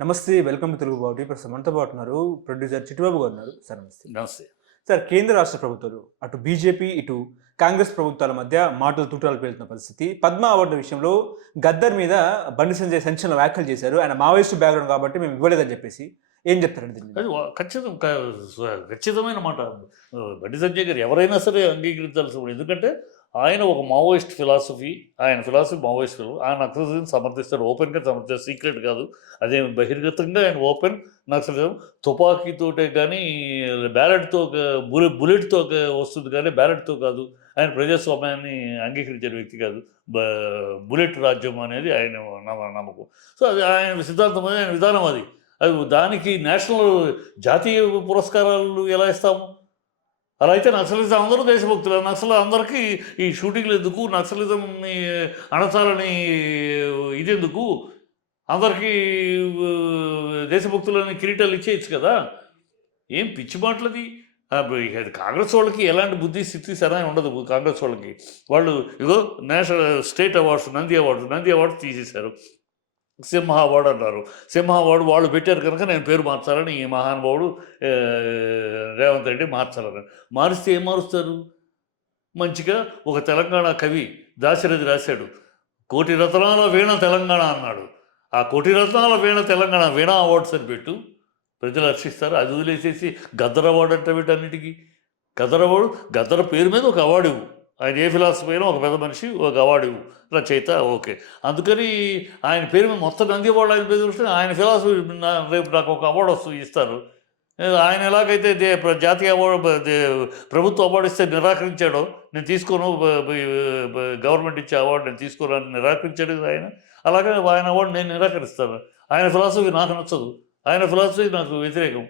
నమస్తే. Welcome to Telugu Bavuti. ప్రస్తుతం మనతో పాటు ఉన్నారు ప్రొడ్యూసర్ చిట్టిబాబు గారు ఉన్నారు. సార్ నమస్తే. నమస్తే. సార్ కేంద్ర రాష్ట్ర ప్రభుత్వాలు అటు బీజేపీ, ఇటు కాంగ్రెస్ ప్రభుత్వాల మధ్య మాటలు తూటాలు పేలుతున్న పరిస్థితి. పద్మ అవార్డు విషయంలో గద్దర్ మీద బండి సంజయ్ సంచలన వ్యాఖ్యలు చేశారు. ఆయన మావోయిస్టు బ్యాక్‌గ్రౌండ్ కాబట్టి మేము ఇవ్వలేదని చెప్పేసి. ఏం చెప్తారండి దీని మీద? అది ఖచ్చితమైన మాట. బండి సంజయ్ గారు ఎవరైనా సరే అంగీకరించాల్సిన ఎందుకంటే ఆయన ఒక మావోయిస్ట్ ఫిలాసఫీ, ఆయన ఫిలాసఫీ మావోయిస్ట్ ఆయన నక్సలిజం సమర్థిస్తాడు. ఓపెన్గా సమర్థిస్తాడు, సీక్రెట్ కాదు. అదే బహిర్గతంగా ఆయన ఓపెన్ నక్సలిజం. తుపాకీతోటే కానీ బ్యాలెట్తో బుల్లెట్తో వస్తుంది కానీ బ్యాలెట్తో కాదు. ఆయన ప్రజాస్వామ్యాన్ని అంగీకరించిన వ్యక్తి కాదు. బుల్లెట్ రాజ్యం అనేది ఆయన నమ్మకం. సో అది ఆయన సిద్ధాంతం, ఆయన విధానం అది. అది దానికి నేషనల్ జాతీయ పురస్కారాలు ఎలా ఇస్తాము? అలా అయితే నక్సలిజం అందరూ దేశభక్తులు. నక్సల్ అందరికీ ఈ షూటింగ్లు ఎందుకు? నక్సలిజంని అణచాలని ఇదెందుకు? అందరికీ దేశభక్తులని కిరీటాలు ఇచ్చేయచ్చు కదా! ఏం పిచ్చి మాటలది. కాంగ్రెస్ వాళ్ళకి ఎలాంటి బుద్ధి స్థితి సరైన ఉండదు. కాంగ్రెస్ వాళ్ళకి వాళ్ళు ego national state awards, Nandi awards తీసేశారు. సింహ అవార్డు అన్నారు. సింహ అవార్డు వాళ్ళు పెట్టారు కనుక నేను పేరు మార్చాలని ఈ మహానుభావుడు రేవంత్ రెడ్డి మార్చాలని. మారిస్తే ఏం మారుస్తారు? మంచిగా ఒక తెలంగాణ కవి దాశరథి రాశాడు, కోటి రత్నాల వీణ తెలంగాణ అన్నాడు. ఆ కోటి రత్నాల వీణ తెలంగాణ వీణా అవార్డ్స్ అని పెట్టు, ప్రజలు హర్షిస్తారు. అది వదిలేసేసి గద్దర్ అవార్డు అంటే వీటన్నిటికీ. గద్దర్ పేరు మీద ఒక అవార్డు ఇవ్వు. ఆయన ఏ ఫిలాసఫీ అయినా ఒక పెద్ద మనిషి, ఒక అవార్డు ఇవ్వు, రచయిత, ఓకే. అందుకని ఆయన పేరు మీద మొత్తం నంది అవార్డు ఆయన పేరు వస్తే ఆయన ఫిలాసఫీ రేపు నాకు ఒక అవార్డు ఇస్తారు. ఆయన ఎలాగైతే జాతీయ అవార్డు ప్రభుత్వ అవార్డు ఇస్తే నిరాకరించాడో, నేను తీసుకోను, గవర్నమెంట్ ఇచ్చే అవార్డు నేను తీసుకోవాలని నిరాకరించాడు కదా ఆయన. అలాగే ఆయన అవార్డు నేను నిరాకరిస్తాను. ఆయన ఫిలాసఫీ నాకు నచ్చదు, ఆయన ఫిలాసఫీ నాకు వ్యతిరేకం.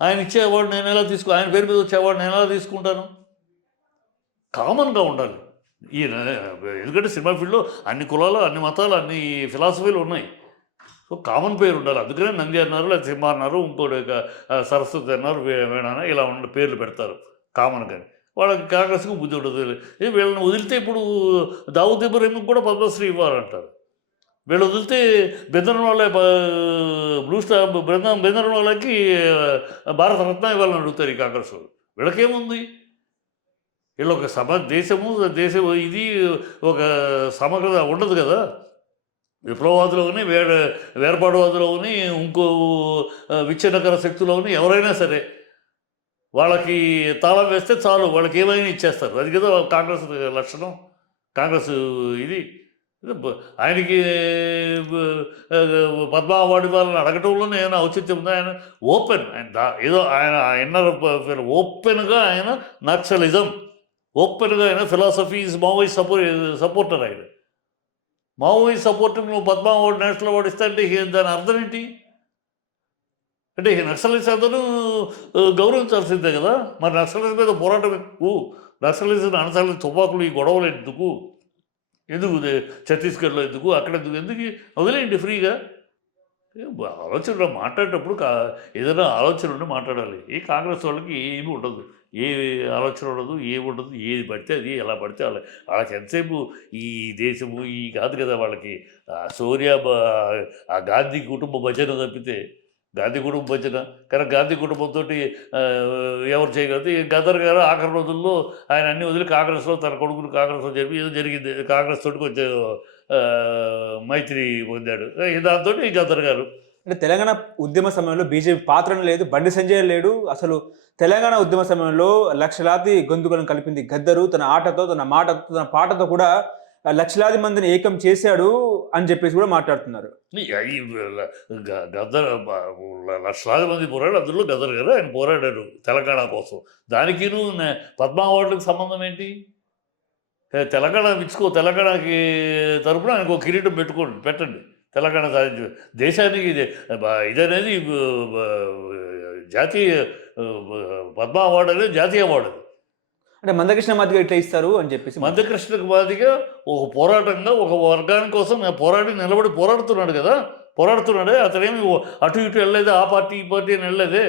ఆయన ఇచ్చే అవార్డు నేను ఎలా ఆయన పేరు మీద వచ్చే అవార్డు నేను ఎలా తీసుకుంటాను? కామన్గా ఉండాలి. ఈయన ఎందుకంటే సినిమా ఫీల్డ్లో అన్ని కులాలు, అన్ని మతాలు, అన్ని ఫిలాసఫీలు ఉన్నాయి. సో కామన్ పేరు ఉండాలి. అందుకనే నంది అన్నారు, లేదా సింహ అన్నారు, ఇంకోటి సరస్వతి అన్నారు, వీణ ఇలా ఉన్న పేర్లు పెడతారు కామన్గా. వాళ్ళకి కాంగ్రెస్కి బుద్ధి ఉండదు. వీళ్ళని వదిలితే ఇప్పుడు దావుద్ ఇబ్రహీంకి కూడా పద్మశ్రీ ఇవ్వాలంటారు. వీళ్ళు వదిలితే బెందరం వాళ్ళ బ్లూ స్టార్ బెందరం వాళ్ళకి భారతరత్న ఇవ్వాలని అడుగుతారు ఈ కాంగ్రెస్ వాళ్ళు. వీళ్ళకేముంది? వీళ్ళు ఒక దేశం ఇది ఒక సమగ్రత ఉండదు కదా. విప్లవవాదులు కానీ వేర్పాటువాదులు కానీ ఇంకో విచ్ఛిన్నకర శక్తులు కానీ ఎవరైనా సరే వాళ్ళకి తాళం వేస్తే చాలు, వాళ్ళకి ఏమైనా ఇచ్చేస్తారు. అది కదా కాంగ్రెస్ లక్షణం, కాంగ్రెస్ ఇది. ఆయనకి పద్మ అవార్డు ఇవ్వాలని అడగటంలోనే ఏమైనా ఔచిత్యం ఉందా? ఆయన ఓపెన్, ఆయన ఏదో ఆయన ఓపెన్గా ఆయన నక్సలిజం, ఓపెన్గా ఆయన ఫిలాసఫీ ఈజ్ మావోయిస్ట్ సపోర్టర్. ఆయన మావోయిస్ట్ సపోర్టర్ నువ్వు పద్మ అవార్డు, నేషనల్ అవార్డు ఇస్తా అంటే దాని అర్థం ఏంటి? అంటే నక్సలిస్ట్ అందరూ గౌరవించాల్సిందే కదా. మరి నక్సలిజం మీద పోరాటం ఎందుకు? నక్సలిజం అనసాలి తుపాకులు, ఈ గొడవలు ఎందుకు ఛత్తీస్గఢ్లో ఎందుకు, అక్కడ ఎందుకు వదిలేయండి ఫ్రీగా. ఆలోచనలో మాట్లాడేటప్పుడు ఏదైనా ఆలోచన ఉండి మాట్లాడాలి. ఈ కాంగ్రెస్ వాళ్ళకి ఏమీ ఉండదు, ఏ ఆలోచన ఉండదు, ఏమి ఉండదు. ఏది పడితే అది, ఎలా పడితే అలా. వాళ్ళకి ఎంతసేపు ఈ దేశము ఈ కాదు కదా వాళ్ళకి. సోనియా ఆ గాంధీ కుటుంబ భజన తప్పితే, గాంధీ కుటుంబ భజన కానీ గాంధీ కుటుంబంతో ఎవరు చేయగలిగితే గదర్ గారు ఆఖరి రోజుల్లో ఆయన అన్ని వదిలి కాంగ్రెస్లో తన కొడుకులు కాంగ్రెస్లో చెప్పి ఏదో జరిగింది. కాంగ్రెస్ తోటి కొంచెం మైత్రి పొందాడు. దాంతో ఈ గదర్ గారు అంటే తెలంగాణ ఉద్యమ సమయంలో బీజేపీ పాత్రను లేదు, బండి సంజయ్ లేడు. అసలు తెలంగాణ ఉద్యమ సమయంలో లక్షలాది గొంతుకలను కలిపింది గద్దరు. తన ఆటతో, తన మాటతో, తన పాటతో కూడా లక్షలాది మందిని ఏకం చేశాడు అని చెప్పేసి కూడా మాట్లాడుతున్నారు. గద్దర్ లక్షలాది మంది పోరాడు, అందులో గద్దర్ గారు ఆయన పోరాడాడు తెలంగాణ కోసం. దానికి పద్మ అవార్డులకు సంబంధం ఏంటి? తెలంగాణ తెలంగాణకి తరపున ఆయనకు ఒక కిరీటం పెట్టండి. తెలంగాణ సాధించు దేశానికి ఇదనేది జాతీయ పద్మ అవార్డు అనేది జాతీయ అవార్డు. అంటే మందకృష్ణ మాదిగా ఇట్లా ఇస్తారు అని చెప్పేసి మందకృష్ణకు మాదిగా ఒక పోరాటంగా ఒక వర్గాని కోసం నిలబడి పోరాడుతున్నాడు కదా. పోరాడుతున్నాడే అతనేమి అటు ఇటు వెళ్ళలేదే, ఆ పార్టీ ఈ పార్టీ అని వెళ్ళలేదే,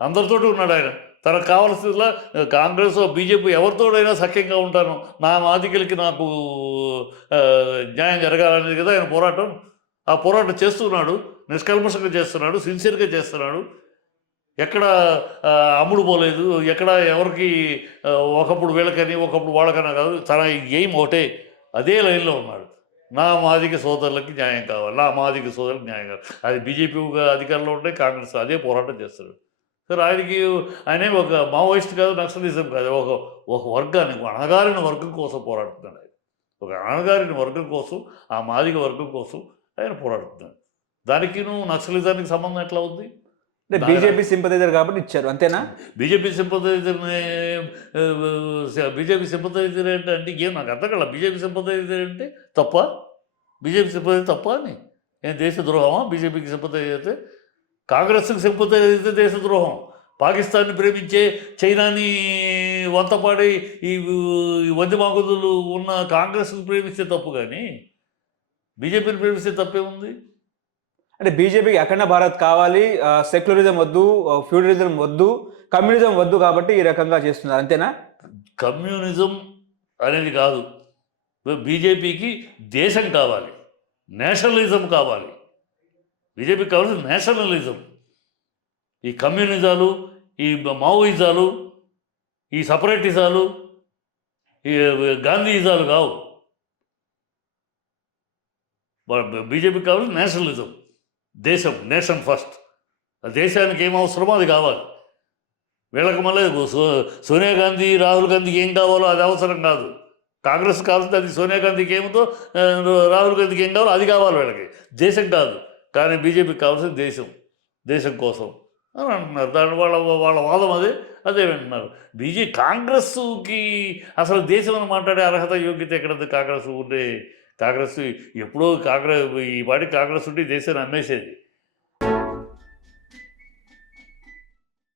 అందరితోటి ఉన్నాడు ఆయన. తనకు కావాల్సిందిలా కాంగ్రెస్, బీజేపీ ఎవరితోడైనా సఖ్యంగా ఉంటాను, నా మాదికలకి నాకు న్యాయం జరగాలనేది కదా ఆయన పోరాటం. ఆ పోరాటం చేస్తున్నాడు. నిష్కల్మషంగా చేస్తున్నాడు, సిన్సియర్గా చేస్తున్నాడు. ఎక్కడ అమ్ముడు పోలేదు, ఎక్కడ ఎవరికి ఒకప్పుడు వీళ్ళకని ఒకప్పుడు వాళ్ళకన్నా కాదు, తన ఎయిమ్ ఒకటే, అదే లైన్లో ఉన్నాడు. నా మాదిగ సోదరులకి న్యాయం కావాలి, నా మాదిగ సోదరులకు న్యాయం కావాలి. అది బీజేపీ అధికారంలో ఉంటే కాంగ్రెస్ అదే పోరాటం చేస్తాడు. సరే ఆయన ఒక మావోయిస్ట్ కాదు, నక్సలిజం కాదు, ఒక వర్గాన్ని, అణగారిన వర్గం కోసం పోరాడుతున్నాడు ఆయన. ఒక అణగారిన వర్గం కోసం, ఆ మాదిగ వర్గం కోసం ఆయన పోరాడుతున్నాడు. దానికి నక్సలిజానికి సంబంధం ఎట్లా ఉంది? అంటే బీజేపీ సింపథైజర్ కాబట్టి ఇచ్చారు, అంతేనా? బీజేపీ సింపథైజర్ని బీజేపీ సింపథైజర్ అంటే ఏం నాకు అర్థం కదా. బీజేపీ సింపథైజర్ అంటే తప్ప, బీజేపీ సింపథైజర్ తప్ప అని ఏం దేశద్రోహమా? బీజేపీకి సింపథైజర్ అయితే, కాంగ్రెస్కి సింపథైజర్ అయితే దేశద్రోహం. పాకిస్తాన్ని ప్రేమించే, చైనాని వంతపాడి ఈ వందిమాగుదులు ఉన్న కాంగ్రెస్ని ప్రేమిస్తే తప్పు, కానీ బీజేపీని ప్రేమిస్తే తప్పే ఉంది. అంటే బీజేపీకి అఖండ భారత్ కావాలి, సెక్యులరిజం వద్దు, ఫ్యూడలిజం వద్దు, కమ్యూనిజం వద్దు కాబట్టి ఈ రకంగా చేస్తున్నారు, అంతేనా? కమ్యూనిజం అనేది కాదు, బీజేపీకి దేశం కావాలి, నేషనలిజం కావాలి. బీజేపీకి కావాల్సిన నేషనలిజం. ఈ కమ్యూనిజాలు, ఈ మావోయిజాలు, ఈ సపరేటిజాలు, ఈ గాంధీయిజాలు కావు. బీజేపీకి కావాలి నేషనలిజం, దేశం, నేషన్ ఫస్ట్. ఆ దేశానికి ఏం అవసరమో అది కావాలి. వీళ్ళకి మళ్ళీ సోనియా గాంధీ, రాహుల్ గాంధీకి ఏం కావాలో అది అవసరం కాదు. కాంగ్రెస్ కావాల్సింది అది, సోనియా గాంధీకి ఏమిటో రాహుల్ గాంధీకి ఏం కావాలో అది కావాలి వీళ్ళకి, దేశం కాదు. కానీ బీజేపీకి కావాల్సింది దేశం, దేశం కోసం అని అంటున్నారు. దాని వాళ్ళ వాదం అదే వింటున్నారు. కాంగ్రెస్కి అసలు దేశం అని మాట్లాడే అర్హత, యోగ్యత ఎక్కడది? కాంగ్రెస్ ఉంటే, కాంగ్రెస్ ఎప్పుడో ఈ పాటి కాంగ్రెస్ ఉంటే దేశాన్ని అమ్మేసేది.